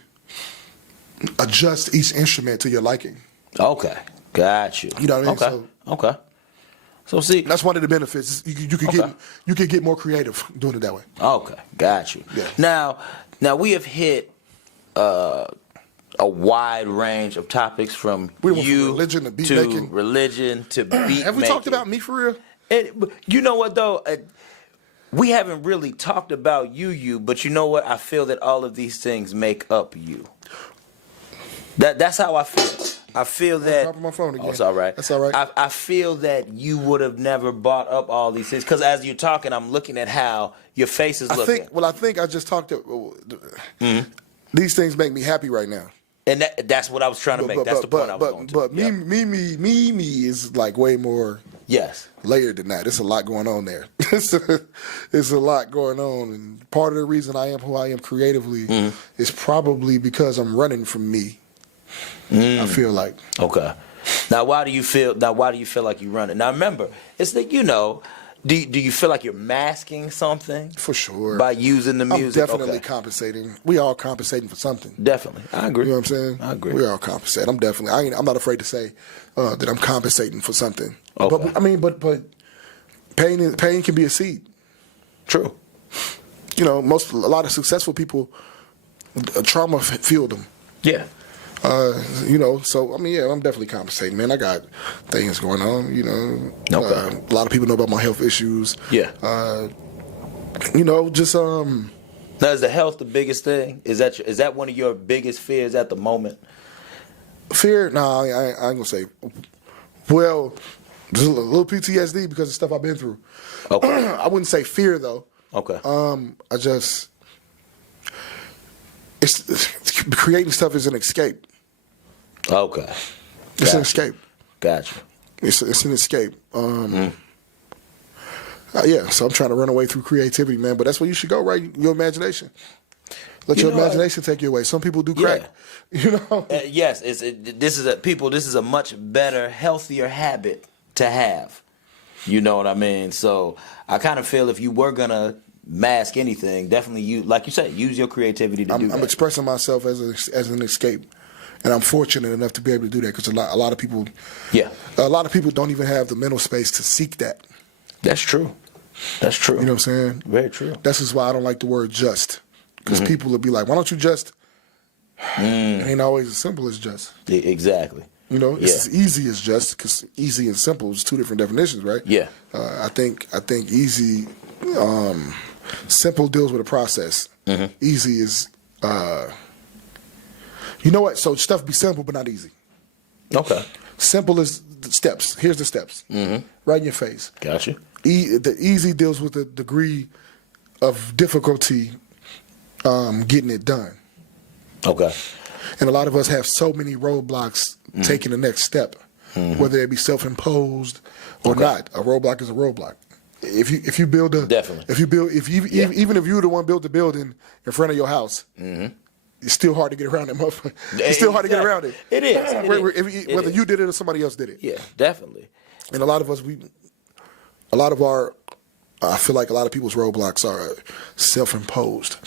adjust each instrument to your liking. Okay, got you. You know what I mean? Okay. So see, that's one of the benefits. You can get more creative doing it that way. Okay, got you. Yeah. Now we have hit a wide range of topics from religion to beat making. Religion to beat making. Have we talked about me for real? And you know what though? We haven't really talked about you, but you know what? I feel that all of these things make up you. That's how I feel. I feel that. Dropping my phone again. Oh, it's all right. That's all right. I feel that you would have never brought up all these things, because as you're talking, I'm looking at how your face is looking. I think I just talked to. These things make me happy right now. And that's what I was trying to make. That's the point I was going to. But me is like way more layered than that. There's a lot going on there. There's a lot going on. And part of the reason I am who I am creatively is probably because I'm running from me. I feel like. Okay. Now why do you feel like you run it? Now remember, it's that, do you feel like you're masking something? For sure. By using the music? I'm definitely compensating. We all compensating for something. Definitely. I agree. You know what I'm saying? I agree. We all compensate. I'm not afraid to say that I'm compensating for something. Okay. But pain can be a seed. True. A lot of successful people, trauma fueled them. Yeah. So I'm definitely compensating, man. I got things going on, a lot of people know about my health issues. Yeah. Now is the health the biggest thing? Is that one of your biggest fears at the moment? Fear? No, I ain't gonna say. Well, there's a little PTSD because of stuff I've been through. Okay. I wouldn't say fear though. Okay. Creating stuff is an escape. Okay. It's an escape. Gotcha. It's an escape. So I'm trying to run away through creativity, man. But that's where you should go, right? Your imagination. Let your imagination take you away. Some people do crack. Yeah. You know. Yes, this is a much better, healthier habit to have. You know what I mean? So I kind of feel if you were gonna mask anything, definitely like you said, use your creativity to do that. I'm expressing myself as an escape, and I'm fortunate enough to be able to do that because a lot of people, a lot of people don't even have the mental space to seek that. That's true. That's true. You know what I'm saying? Very true. That's just why I don't like the word just, because people will be like, "Why don't you just?" It ain't always as simple as just. Exactly. You know, it's as easy as just, because easy and simple is two different definitions, right? Yeah. I think easy, simple deals with a process. Easy is, you know what? So stuff be simple but not easy. Okay. Simple is the steps. Here's the steps. Right in your face. Gotcha. The easy deals with the degree of difficulty getting it done. Okay. And a lot of us have so many roadblocks taking the next step, whether it be self-imposed or not. A roadblock is a roadblock. If you build even if you were the one built the building in front of your house, it's still hard to get around that motherfucker. It's still hard to get around it. It is. Whether you did it or somebody else did it. Yeah, definitely. And a lot of us, I feel like a lot of people's roadblocks are self-imposed.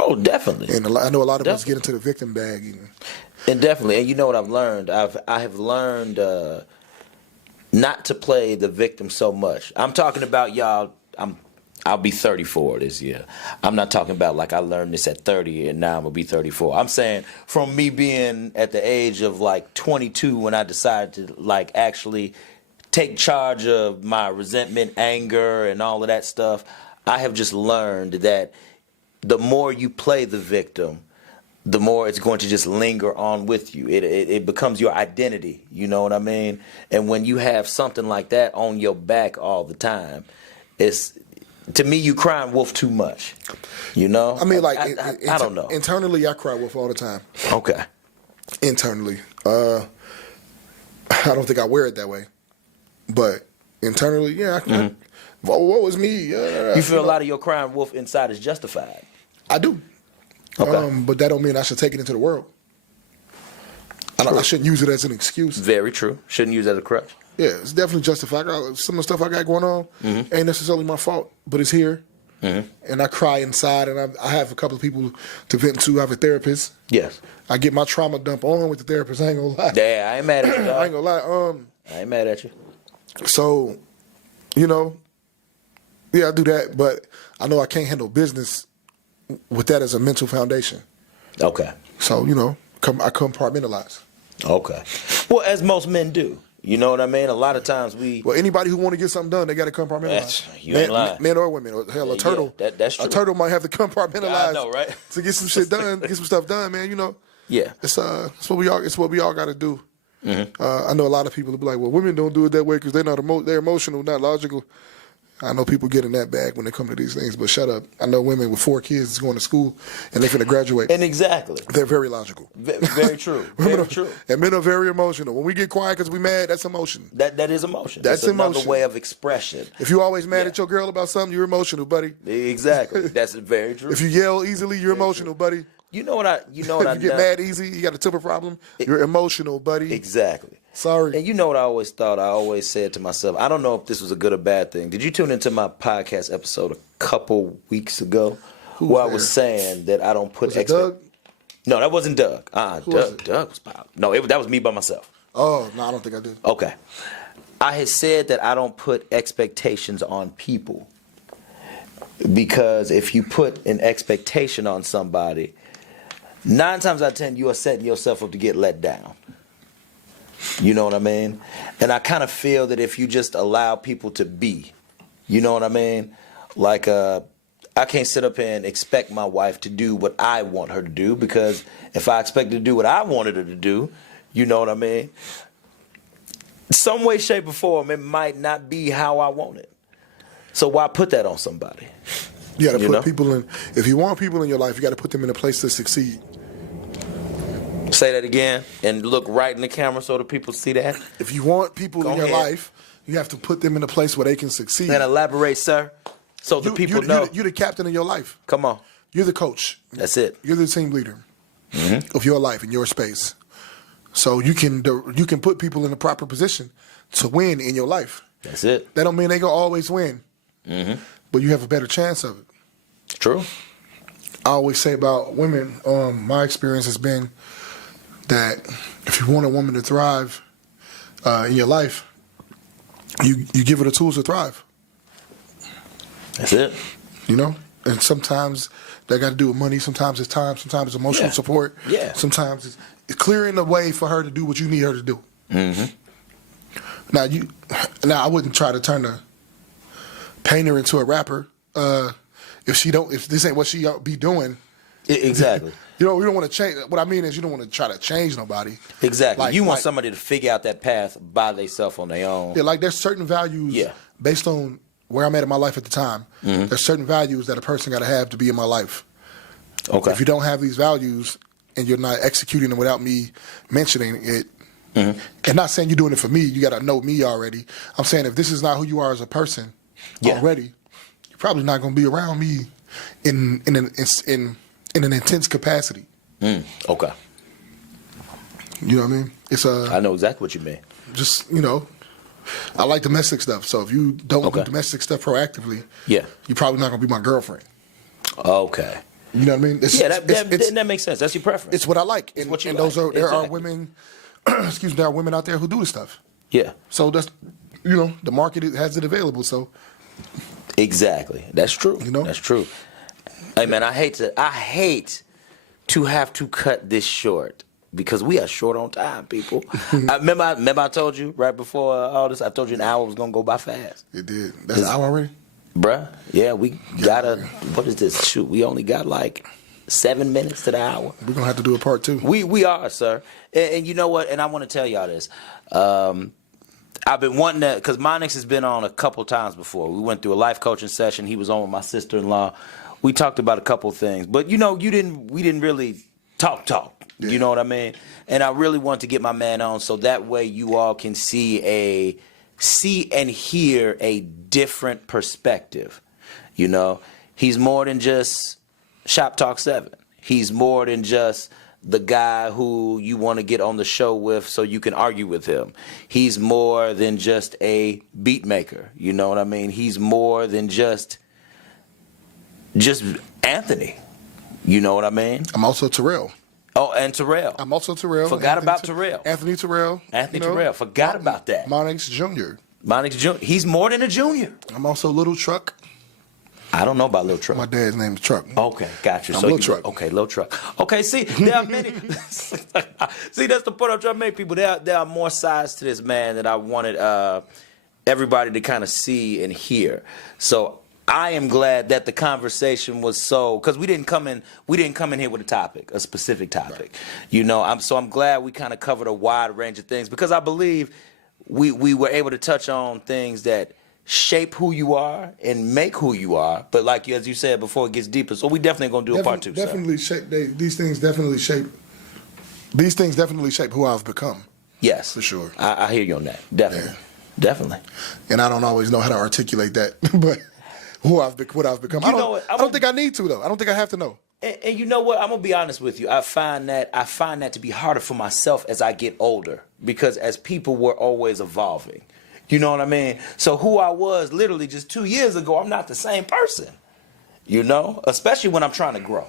Oh, definitely. And I know a lot of us get into the victim bag. And definitely. And you know what I've learned? I have learned not to play the victim so much. I'm talking about y'all. I'll be 34 this year. I'm not talking about like I learned this at 30 and now I'm gonna be 34. I'm saying from me being at the age of like 22 when I decided to like actually take charge of my resentment, anger, and all of that stuff. I have just learned that the more you play the victim, the more it's going to just linger on with you. It becomes your identity, you know what I mean? And when you have something like that on your back all the time, to me, you crying wolf too much, you know? I mean, like, I don't know. Internally, I cry wolf all the time. Okay. Internally. I don't think I wear it that way. But internally, what was me? You feel a lot of your crying wolf inside is justified? I do. Okay. But that don't mean I should take it into the world. I shouldn't use it as an excuse. Very true. Shouldn't use it as a crutch. Yeah, it's definitely justified. Some of the stuff I got going on ain't necessarily my fault, but it's here. And I cry inside, and I have a couple of people to vent to. I have a therapist. Yes. I get my trauma dump on with the therapist. I ain't gonna lie. Yeah, I ain't mad at you. I ain't gonna lie. I ain't mad at you. So, I do that, but I know I can't handle business with that as a mental foundation. Okay. So, I compartmentalize. Okay. Well, as most men do. You know what I mean? A lot of times Well, anybody who want to get something done, they got to compartmentalize. You ain't lying. Men or women. Or hell, a turtle. That's true. A turtle might have to compartmentalize. I know, right? To get some shit done, get some stuff done, man. Yeah. It's what we all got to do. I know a lot of people will be like, well, women don't do it that way because they're emotional, not logical. I know people get in that bag when they come to these things, but shut up. I know women with 4 kids going to school and they're finna graduate. And exactly. They're very logical. Very true. Very true. And men are very emotional. When we get quiet because we mad, that's emotion. That is emotion. That's emotion. Another way of expression. If you always mad at your girl about something, you're emotional, buddy. Exactly. That's very true. If you yell easily, you're emotional, buddy. You know what I If you get mad easy, you got a temper problem, you're emotional, buddy. Exactly. Sorry. And you know what I always thought? I always said to myself, I don't know if this was a good or bad thing. Did you tune into my podcast episode a couple weeks ago where I was saying that I don't put... Was it Doug? No, that wasn't Doug. Doug was Bob. No, that was me by myself. Oh, no, I don't think I did. Okay. I had said that I don't put expectations on people because if you put an expectation on somebody... 9 times out of 10, you are setting yourself up to get let down. You know what I mean? And I kind of feel that if you just allow people to be, you know what I mean? Like, I can't sit up here and expect my wife to do what I want her to do because if I expect her to do what I wanted her to do, you know what I mean? Some way, shape, or form, it might not be how I want it. So why put that on somebody? You got to put people in. If you want people in your life, you got to put them in a place to succeed. Say that again and look right in the camera so the people see that. If you want people in your life, you have to put them in a place where they can succeed. And elaborate, sir, so the people know. You're the captain of your life. Come on. you're the coach. That's it. You're the team leader of your life and your space. So you can put people in the proper position to win in your life. That's it. That don't mean they gonna always win, but you have a better chance of it. True. I always say about women, my experience has been that if you want a woman to thrive in your life, you give her the tools to thrive. That's it. You know? And sometimes that got to do with money. Sometimes it's time. Sometimes it's emotional support. Yeah. Sometimes it's clearing the way for her to do what you need her to do. Now I wouldn't try to paint her into a rapper if this ain't what she be doing. Exactly. You know, we don't want to change. What I mean is, you don't want to try to change nobody. Exactly. You want somebody to figure out that path by themselves on their own. Yeah, like there's certain values based on where I'm at in my life at the time. There's certain values that a person got to have to be in my life. Okay. If you don't have these values and you're not executing them without me mentioning it, and not saying you're doing it for me, you got to know me already. I'm saying if this is not who you are as a person already, you're probably not going to be around me in an intense capacity. Okay. You know what I mean? I know exactly what you mean. Just, you know, I like domestic stuff. So if you don't do domestic stuff proactively, you're probably not going to be my girlfriend. Okay. You know what I mean? That makes sense. That's your preference. It's what I like. It's what you and like. There are women, there are women out there who do this stuff. Yeah. So that's, you know, the market has it available. So. Exactly. That's true. You know? That's true. Hey man, I hate to have to cut this short because we are short on time, people. Remember I told you right before all this, I told you an hour was gonna go by fast. It did. That's an hour already? Bruh, yeah, we gotta, what is this? Shoot, we only got like 7 minutes to the hour. We're gonna have to do a part 2. We are, sir. And you know what? And I want to tell y'all this. I've been wanting to, because Monix has been on a couple times before. We went through a life coaching session. He was on with my sister-in-law. We talked about a couple things, but you know, we didn't really talk. Yeah. You know what I mean? And I really want to get my man on so that way you all can see and hear a different perspective. You know, he's more than just Shop Talk 7. He's more than just the guy who you want to get on the show with so you can argue with him. He's more than just a beat maker. You know what I mean? He's more than just Anthony. You know what I mean? I'm also Terrell. Oh, and Terrell. I'm also Terrell. Forgot about Terrell. Anthony Terrell. Terrell. Forgot about that. Monix Jr. Monix Jr. He's more than a junior. I'm also Little Truck. I don't know about Little Truck. My dad's name is Truck. Okay, gotcha. I'm Little Truck. Okay, Little Truck. Okay, see, there are many. See, that's the point I'm trying to make, people. There are more sides to this man that I wanted everybody to kind of see and hear. So I am glad that the conversation was because we didn't come in here with a specific topic. Right. You know, I'm glad we kind of covered a wide range of things because I believe we were able to touch on things that shape who you are and make who you are. But like as you said before, it gets deeper. So we definitely gonna do a part 2. Definitely shape. These things definitely shape. These things definitely shape who I've become. Yes, for sure. I hear you on that. Definitely, definitely. And I don't always know how to articulate that, but what I've become. I don't think I need to though. I don't think I have to know. And you know what? I'm gonna be honest with you. I find that to be harder for myself as I get older because as people we're always evolving. You know what I mean? So who I was literally just 2 years ago, I'm not the same person. You know, especially when I'm trying to grow.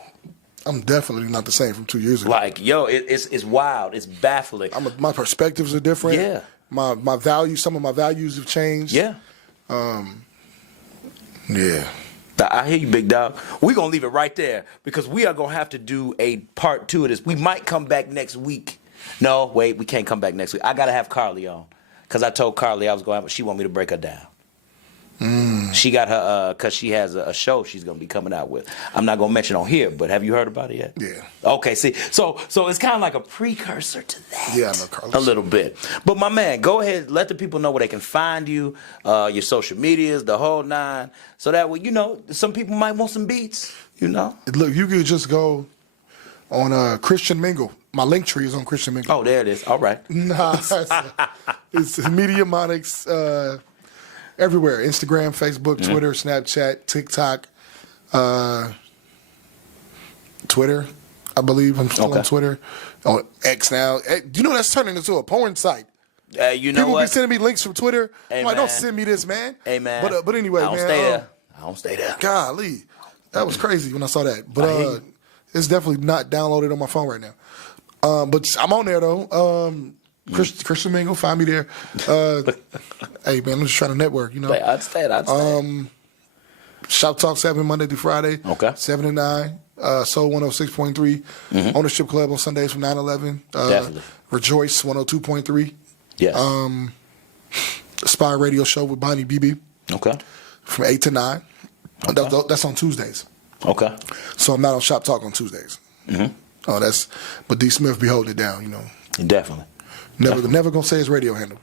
I'm definitely not the same from 2 years ago. Like, yo, it's wild. It's baffling. My perspectives are different. Yeah. My values, some of my values have changed. Yeah. Yeah. I hear you, big dog. We're going to leave it right there because we are going to have to do a part 2 of this. We might come back next week. No, wait, we can't come back next week. I got to have Carly on because I told Carly I was going to, she want me to break her down. She got her, because she has a show she's going to be coming out with. I'm not going to mention on here, but have you heard about it yet? Yeah. Okay, see, so it's kind of like a precursor to that. Yeah, I know Carlos. A little bit. But my man, go ahead, let the people know where they can find you, your social medias, the whole 9, so that way, you know, some people might want some beats, you know? Look, you could just go on Christian Mingle. My link tree is on Christian Mingle. Oh, there it is. All right. Nah, it's Media Monix, everywhere. Instagram, Facebook, Twitter, Snapchat, TikTok. Twitter, I believe. I'm still on Twitter. On X now. You know that's turning into a porn site. You know People what? be sending me links from Twitter. Hey, I'm like, man. don't send me this, man. Hey, man. But anyway, man. I don't stay there. Golly. That was crazy when I saw that. But it's definitely not downloaded on my phone right now. But I'm on there, though. Christian Mingle, find me there. Hey, man, I'm just trying to network, you know. I understand. Shop Talk 7 Monday through Friday. Okay. 7 to 9. Soul 106.3. Ownership Club on Sundays from 9-11. Definitely. Rejoice 102.3. Yes. Spy Radio Show with Bonnie BB. Okay. From 8 to 9. Okay. That's on Tuesdays. Okay. So I'm not on Shop Talk on Tuesdays. But D. Smith be holding it down, you know. Definitely. Never gonna say his radio handle.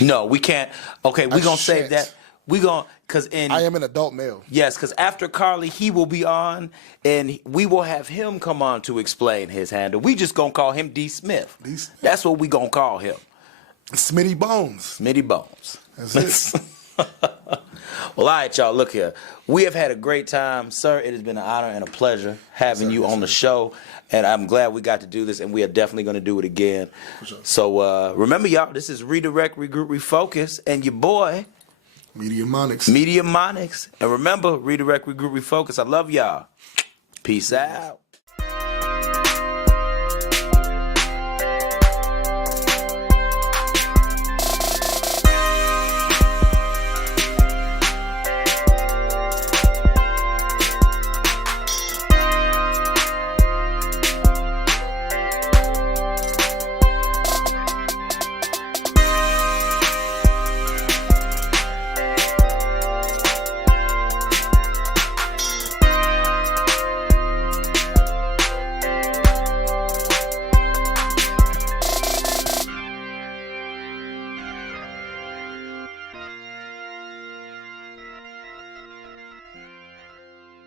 No, we can't. Okay, we're gonna save that. We gonna I am an adult male. Yes, because after Carly, he will be on, and we will have him come on to explain his handle. We just gonna call him D. Smith. That's what we gonna call him. Smitty Bones. Smitty Bones. That's it. Well, all right, y'all. Look here. We have had a great time, sir. It has been an honor and a pleasure having you on the show, and I'm glad we got to do this, and we are definitely going to do it again. Sure. So remember, y'all, this is Redirect, Regroup, Refocus, and your boy, Media Monix. Media Monix. And remember, Redirect, Regroup, Refocus. I love y'all. Peace out.